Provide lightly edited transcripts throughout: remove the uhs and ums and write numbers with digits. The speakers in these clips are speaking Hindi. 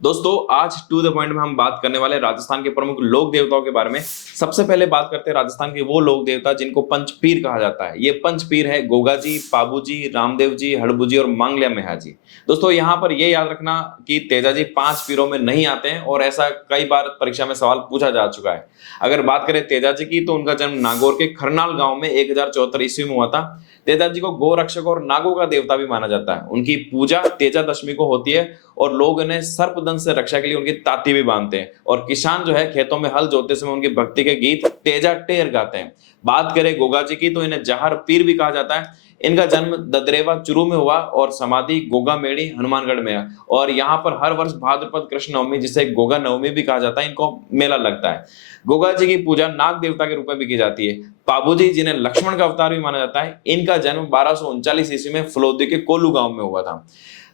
दोस्तों आज टू द पॉइंट में हम बात करने वाले राजस्थान के प्रमुख लोक देवताओं के बारे में। सबसे पहले बात करते हैं राजस्थान के वो लोक देवता जिनको पंचपीर कहा जाता है। ये पंचपीर है गोगा जी, पाबू जी, रामदेव जी, हड़बू जी और मांगल्या मेहा जी। दोस्तों यहाँ पर ये याद रखना कि तेजा जी 5 पीरों में नहीं आते हैं और ऐसा कई बार परीक्षा में सवाल पूछा जा चुका है। अगर बात करें तेजा जी की तो उनका जन्म नागौर के खरनाल गांव में 1074 ईस्वी में हुआ था। तेजा जी को गो रक्षक और नागों का देवता भी माना जाता है। उनकी पूजा तेजा दशमी को होती है और लोग इन्हें सर्पदंश से रक्षा के लिए उनकी ताती भी बांधते हैं। और किसान जो है खेतों में हल जोतते समय उनकी भक्ति के गीत तेजा टेर गाते हैं। बात करें गोगा जी की तो इन्हें जहर पीर भी कहा जाता है। इनका जन्म ददरेवा चुरू में हुआ और समाधि गोगा मेड़ी हनुमानगढ़ में है। और यहाँ पर हर वर्ष भाद्रपद कृष्ण नवमी जिसे गोगा नवमी भी कहा जाता है, इनको मेला लगता है। गोगा जी की पूजा नाग देवता के रूप में भी की जाती है। पाबू जी जिन्हें लक्ष्मण का अवतार भी माना जाता है, इनका जन्म 1239 ईस्वी में फलोदी के कोल्लू गांव में हुआ था।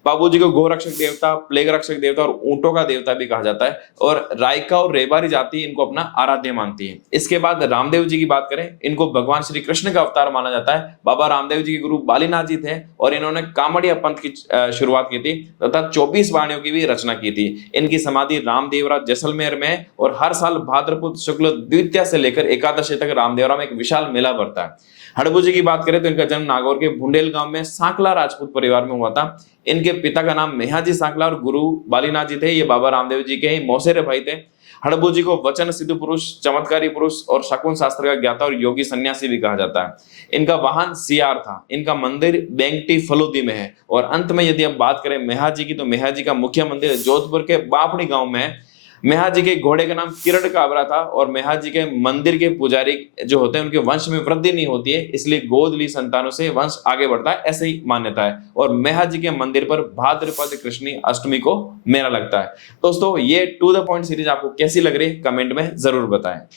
बाबू जी को गोरक्षक देवता, प्लेग रक्षक देवता और ऊंटों का देवता भी कहा जाता है। और रायका और रेबारी जाति इनको अपना आराध्य मानती है। इसके बाद रामदेव जी की बात करें, इनको भगवान श्री कृष्ण का अवतार माना जाता है। बाबा रामदेव जी के गुरु बालीनाथ जी थे और इन्होंने कामड़िया पंथ की शुरुआत की थी तथा 24 वाणियों की भी रचना की थी। इनकी समाधि रामदेवरा जैसलमेर में है और हर साल भाद्रपद शुक्ल द्वितीया से लेकर एकादशी तक रामदेवरा में एक विशाल मेला भरता है। हड़बू जी की बात करें तो इनका जन्म नागौर के भुंडेल गांव में सांकला राजपूत परिवार में हुआ था। इनके पिता का नाम मेहाजी सांकला और गुरु बालीनाथ जी थे। ये बाबा रामदेव जी के ही मौसेरे भाई थे। हड़बू जी को वचन सिद्ध पुरुष, चमत्कारी पुरुष और शकुन शास्त्र का ज्ञाता और योगी सन्यासी भी कहा जाता है। इनका वाहन सियार था। इनका मंदिर बेंगटी फलोदी में है। और अंत में यदि हम बात करें मेहा जी की तो मेहा जी का मुख्य मंदिर जोधपुर के बापड़ी गांव में है। मेहा जी के घोड़े का नाम किरण काबरा था और मेहा जी के मंदिर के पुजारी जो होते हैं उनके वंश में वृद्धि नहीं होती है, इसलिए गोद ली संतानों से वंश आगे बढ़ता है, ऐसे ही मान्यता है। और मेहा जी के मंदिर पर भाद्रपद कृष्णी अष्टमी को मेला लगता है। दोस्तों ये टू द पॉइंट सीरीज आपको कैसी लग रही है कमेंट में जरूर बताएं।